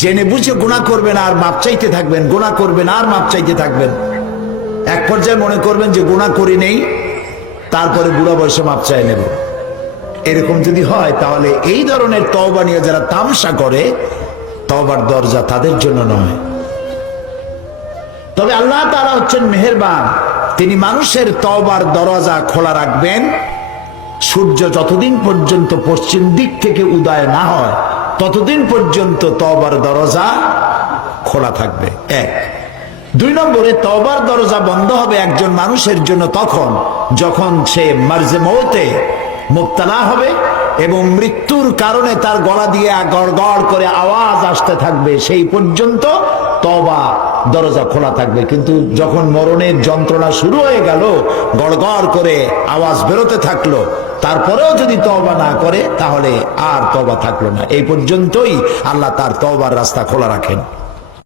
জেনে বুঝে গুণা করবেন আর মাপ চাইতে থাকবেন গুণা করবেন আর মাপ চাইতে থাকবেন। এক পর্যায়ে মনে করবেন যে গুণা করি নেই, তারপরে বুড়া বয়সে মাপ চাই নেব। এরকম যদি হয়, তাহলে এই ধরনের তওবা নিয়ে যারা তামসা করে, তওবার দরজা তাদের জন্য নয়। তবে আল্লাহ তারা হচ্ছেন মেহেরবান। তিনি মানুষের তওবার দরজা খোলা রাখবেন। সূর্য যতদিন পর্যন্ত পশ্চিম দিক থেকে উদয় না হয় ততদিন পর্যন্ত তবার দরজা খোলা থাকবে। এক। দুই নম্বরে তবার দরজা বন্ধ হবে একজন মানুষের জন্য তখন, যখন সে মার্জে মৌতে মুক্তালা হবে। এবং মৃত্যুর কারণে তার গলা দিয়ে গড় গড় করে আওয়াজ আসতে থাকবে। সেই পর্যন্ত তবা দরজা খোলা থাকবে। কিন্তু যখন মরণের যন্ত্রণা শুরু হয়ে গেল গড়গড় করে আওয়াজ বেরোতে থাকল, তারপরেও যদি তবা না করে, তাহলে আর তবা থাকল না। এই পর্যন্তই আল্লাহ তার তবার রাস্তা খোলা রাখেন।